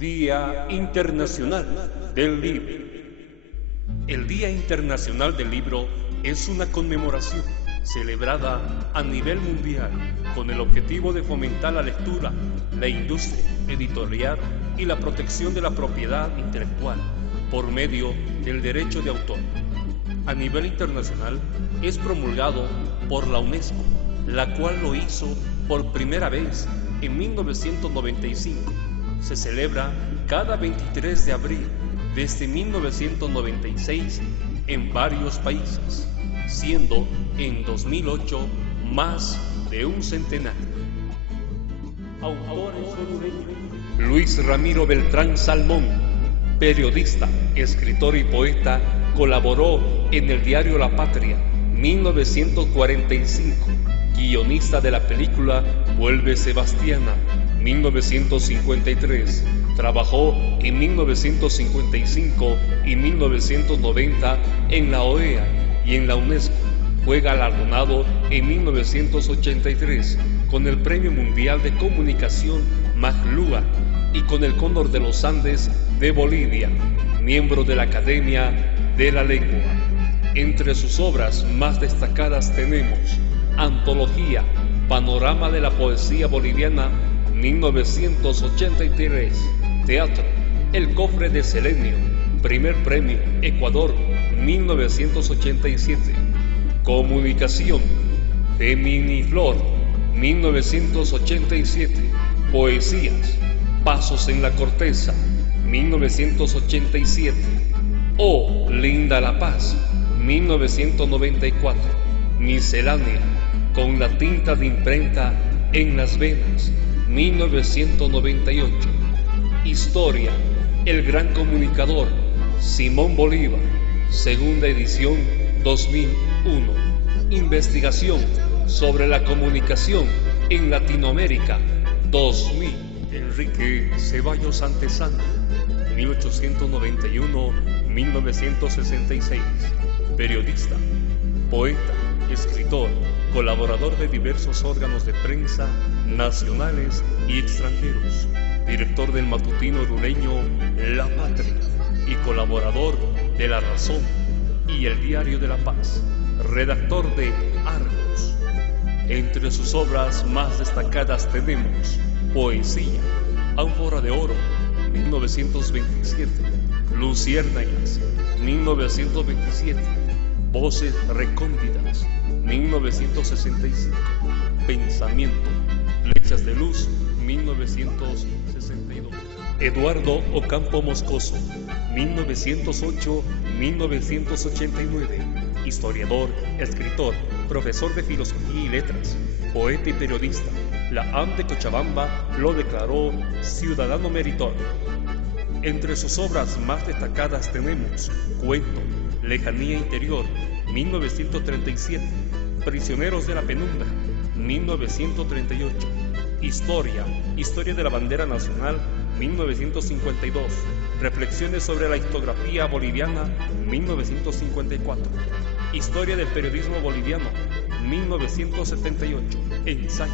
Día Internacional del Libro. El Día Internacional del Libro es una conmemoración celebrada a nivel mundial con el objetivo de fomentar la lectura, la industria editorial y la protección de la propiedad intelectual por medio del derecho de autor. A nivel internacional es promulgado por la UNESCO, la cual lo hizo por primera vez en 1995. Se celebra cada 23 de abril desde 1996 en varios países, siendo en 2008 más de un centenario. Autores hondureños: Luis Ramiro Beltrán Salmón, periodista, escritor y poeta, colaboró en el diario La Patria, 1945, guionista de la película Vuelve Sebastiana, 1953, trabajó en 1955 y 1990 en la OEA y en la UNESCO. Fue galardonado en 1983 con el Premio Mundial de Comunicación MACLUA y con el Cóndor de los Andes de Bolivia, miembro de la Academia de la Lengua. Entre sus obras más destacadas tenemos Antología, Panorama de la Poesía Boliviana, 1983, Teatro, El Cofre de Selenio, Primer Premio, Ecuador, 1987, Comunicación, Feminiflor, 1987, Poesías, Pasos en la Corteza, 1987, Oh, Linda la Paz, 1994, Miscelánea, Con la tinta de imprenta en las venas, 1998, Historia, El Gran Comunicador, Simón Bolívar, segunda edición, 2001, Investigación sobre la comunicación en Latinoamérica, 2000, Enrique Ceballos Antezana, 1891-1966, periodista, poeta, escritor, colaborador de diversos órganos de prensa nacionales y extranjeros, director del matutino hondureño La Patria y colaborador de La Razón y El Diario de la Paz, redactor de Argos. Entre sus obras más destacadas tenemos Poesía, Ánfora de Oro, 1927, Luciérnagas, 1927, Voces Recónditas, 1965, Pensamiento, Flechas de Luz, 1962. Eduardo Ocampo Moscoso, 1908-1989, historiador, escritor, profesor de Filosofía y Letras, poeta y periodista. La AM de Cochabamba lo declaró ciudadano meritorio. Entre sus obras más destacadas tenemos Cuento, Lejanía Interior, 1937, Prisioneros de la Penumbra, 1938, Historia de la Bandera Nacional, 1952, Reflexiones sobre la Historiografía Boliviana, 1954, Historia del Periodismo Boliviano, 1978, Ensayo,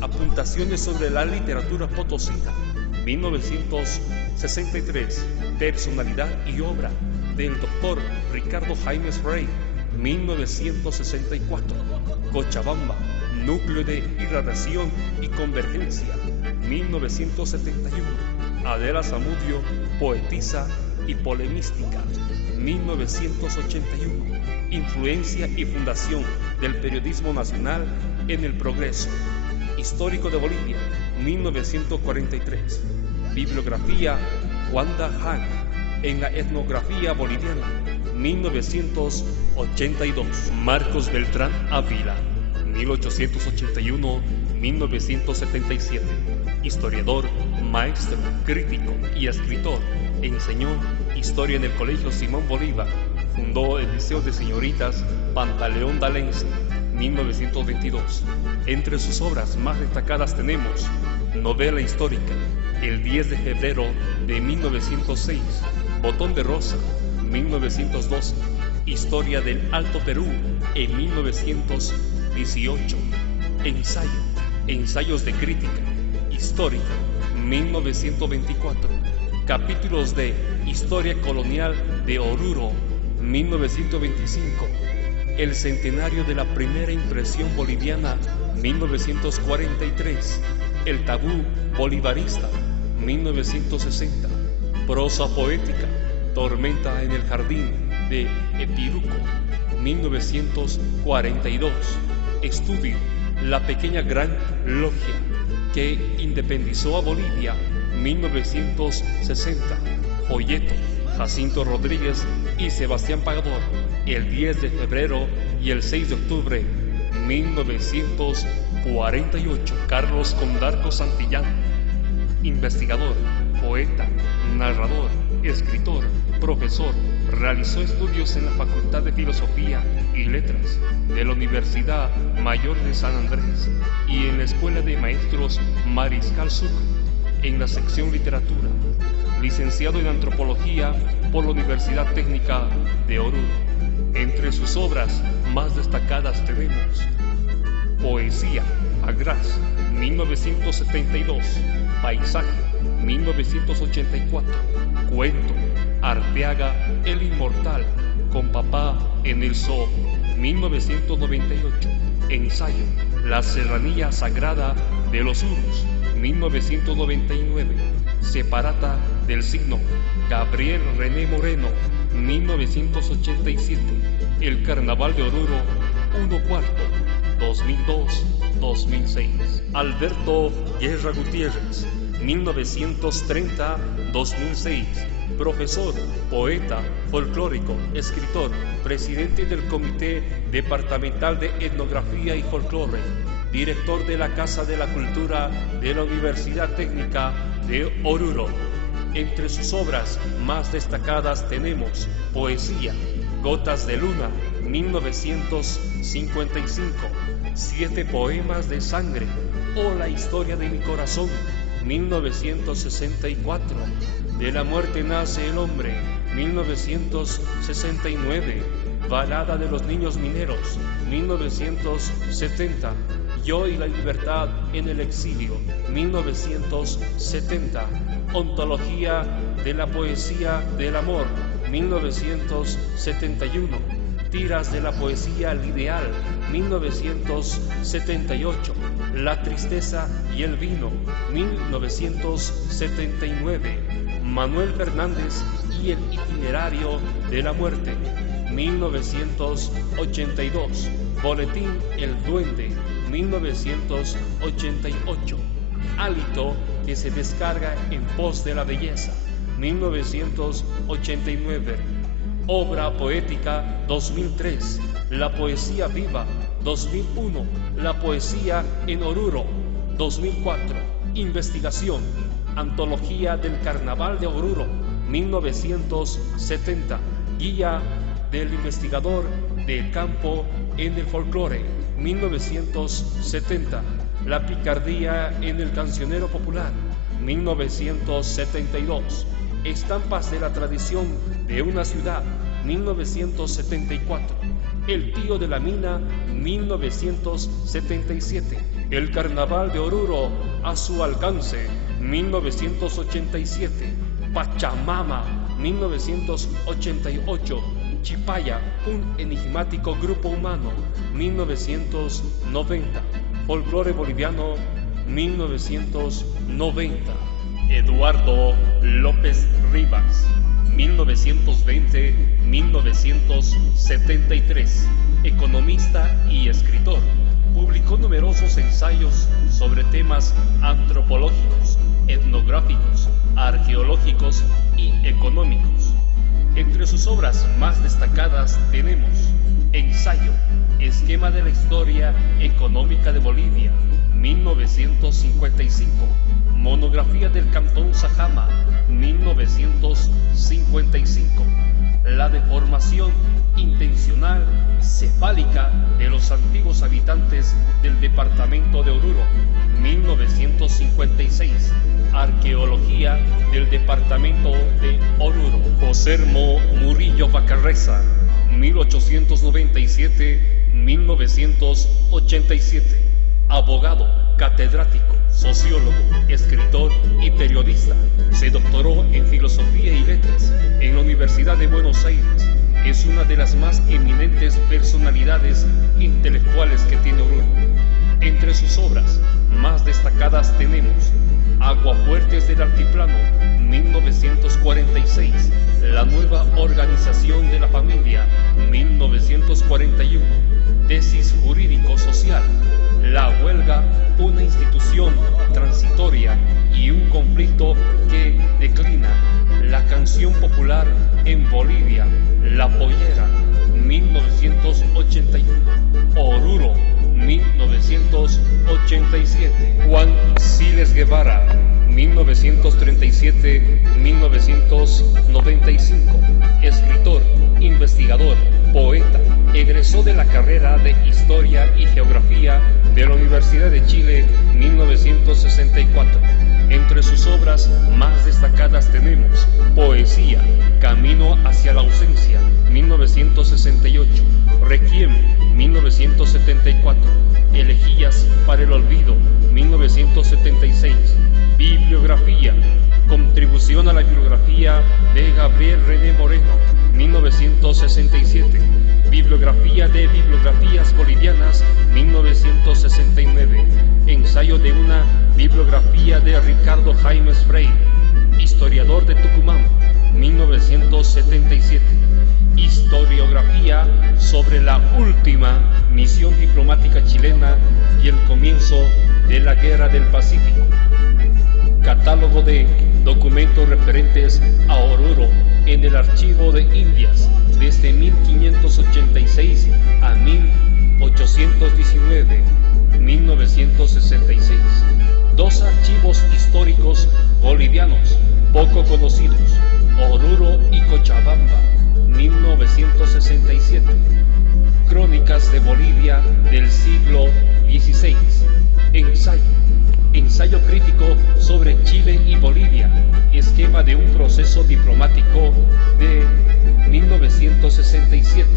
Apuntaciones sobre la Literatura Potosina, 1963, Personalidad y Obra del Dr. Ricardo Jaimes Rey, 1964, Cochabamba, Núcleo de Irradiación y Convergencia, 1971, Adela Zamudio, Poetisa y Polemística, 1981, Influencia y fundación del periodismo nacional en el progreso, Histórico de Bolivia, 1943, Bibliografía Wanda Hahn en la etnografía boliviana, 1982, Marcos Beltrán Ávila, 1881-1977, historiador, maestro, crítico y escritor. Enseñó historia en el Colegio Simón Bolívar. Fundó el Liceo de Señoritas Pantaleón Dalense, 1922. Entre sus obras más destacadas tenemos Novela histórica, El 10 de febrero de 1906, Botón de Rosa, 1912, Historia del Alto Perú en 1918, Ensayo, Ensayos de Crítica, Histórica, 1924. Capítulos de Historia Colonial de Oruro, 1925. El centenario de la primera impresión boliviana, 1943. El tabú bolivarista, 1960. Prosa poética, Tormenta en el jardín de Epiruco, 1942. Estudio, La pequeña gran logia que independizó a Bolivia, 1960. Folleto, Jacinto Rodríguez y Sebastián Pagador, el 10 de febrero y el 6 de octubre, 1948. Carlos Condarco Santillán, investigador, poeta, narrador, escritor, profesor, realizó estudios en la Facultad de Filosofía y Letras de la Universidad Mayor de San Andrés y en la Escuela de Maestros Mariscal Sucre, en la sección Literatura. Licenciado en Antropología por la Universidad Técnica de Oruro. Entre sus obras más destacadas tenemos Poesía, Agraz, 1972, Paisaje, 1984, Cuento, Arteaga el Inmortal, Con Papá en el Zoo, 1998, Ensayo, La Serranía Sagrada de los Urus, 1999, Separata del Signo, Gabriel René Moreno, 1987, El Carnaval de Oruro, 1/4, 2002-2006. Alberto Guerra Gutiérrez, 1930-2006, profesor, poeta, folclórico, escritor, presidente del Comité Departamental de Etnografía y Folclore, director de la Casa de la Cultura de la Universidad Técnica de Oruro. Entre sus obras más destacadas tenemos Poesía, Gotas de Luna, 1955, 7 poemas de sangre o La historia de mi corazón, 1964, De la muerte nace el hombre, 1969, Balada de los niños mineros, 1970, Yo y la libertad en el exilio, 1970, Ontología de la poesía del amor, 1971, Tiras de la poesía al ideal, 1978, La tristeza y el vino, 1979, Manuel Fernández y el itinerario de la muerte, 1982, Boletín El Duende, 1988, Hálito que se descarga en pos de la belleza, 1989, Obra poética, 2003, La poesía viva, 2001, La poesía en Oruro, 2004, Investigación, Antología del Carnaval de Oruro, 1970, Guía del investigador del campo en el folclore, 1970, La picardía en el cancionero popular, 1972, Estampas de la tradición de una ciudad, 1974, El tío de la mina, 1977, El carnaval de Oruro a su alcance, 1987, Pachamama, 1988, Chipaya, un enigmático grupo humano, 1990, Folclore boliviano, 1990, Eduardo López Rivas, 1920-1973, economista y escritor. Publicó numerosos ensayos sobre temas antropológicos, etnográficos, arqueológicos y económicos. Entre sus obras más destacadas tenemos Ensayo, Esquema de la Historia Económica de Bolivia, 1955, Monografía del Cantón Sajama, 1955, La deformación intencional cefálica de los antiguos habitantes del departamento de Oruro, 1956, Arqueología del departamento de Oruro, Josermo Murillo Vacarreza, 1897-1987, abogado, catedrático, sociólogo, escritor y periodista. Se doctoró en Filosofía y Letras en la Universidad de Buenos Aires. Es una de las más eminentes personalidades intelectuales que tiene Oruro. Entre sus obras más destacadas tenemos Aguafuertes del Altiplano, 1946, La nueva organización de la familia, 1941, Tesis jurídico-social, La huelga, una institución transitoria y un conflicto que declina, La canción popular en Bolivia, La pollera, 1981, Oruro, 1987, Juan Siles Guevara, 1937-1995, escritor, investigador, poeta, egresó de la carrera de Historia y Geografía de la Universidad de Chile, 1964. Entre sus obras más destacadas tenemos Poesía, Camino hacia la ausencia, 1968, Requiem, 1974, Elegías para el olvido, 1976, Bibliografía, Contribución a la bibliografía de Gabriel René Moreno, 1967, Bibliografía de bibliografías bolivianas, 1969, Ensayo de una bibliografía de Ricardo Jaimes Freire, historiador de Tucumán, 1977, Historiografía sobre la última misión diplomática chilena y el comienzo de la Guerra del Pacífico, Catálogo de documentos referentes a Oruro en el Archivo de Indias desde 1586 a 1819, 1966. Dos archivos históricos bolivianos poco conocidos, Oruro y Cochabamba, 1967. Crónicas de Bolivia del siglo XVI. Ensayo crítico sobre Chile y Bolivia, esquema de un proceso diplomático de 1967.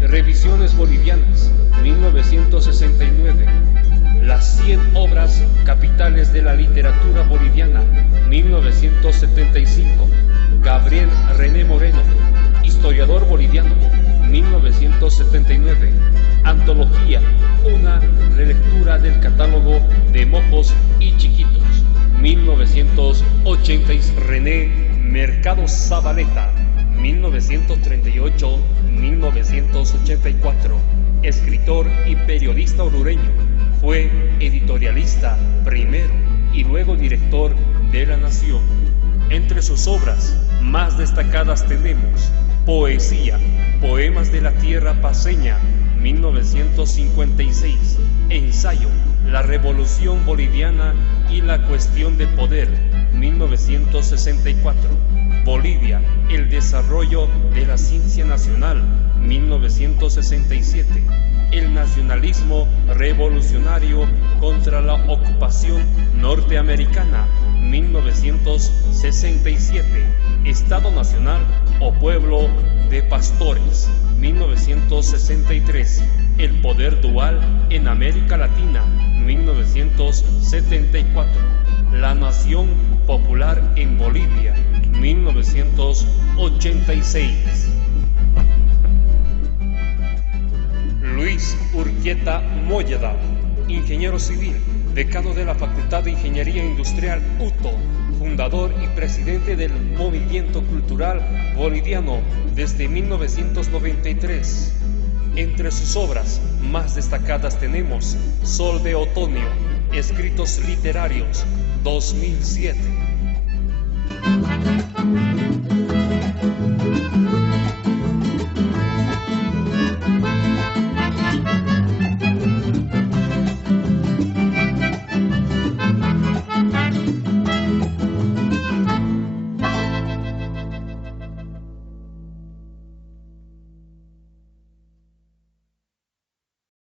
Revisiones bolivianas, 1969. Las 100 obras capitales de la literatura boliviana, 1975. Gabriel René Moreno, historiador boliviano, 1979. Antología, una relectura del catálogo de Mocos y Chiquitos, 1986. René Mercado Zabaleta, 1938-1984, escritor y periodista orureño. Fue editorialista primero y luego director de La Nación. Entre sus obras más destacadas tenemos Poesía, Poemas de la Tierra Paceña, 1956, Ensayo, La Revolución Boliviana y la Cuestión del Poder, 1964, Bolivia, el desarrollo de la ciencia nacional, 1967, el nacionalismo revolucionario contra la ocupación norteamericana, 1967, Estado Nacional o Pueblo de Pastores, 1963, El Poder Dual en América Latina, 1974, La Nación Popular en Bolivia, 1986. Luis Urquieta Molleda, ingeniero civil, decano de la Facultad de Ingeniería Industrial UTO, fundador y presidente del Movimiento Cultural Boliviano desde 1993. Entre sus obras más destacadas tenemos Sol de Otoño, Escritos Literarios, 2007.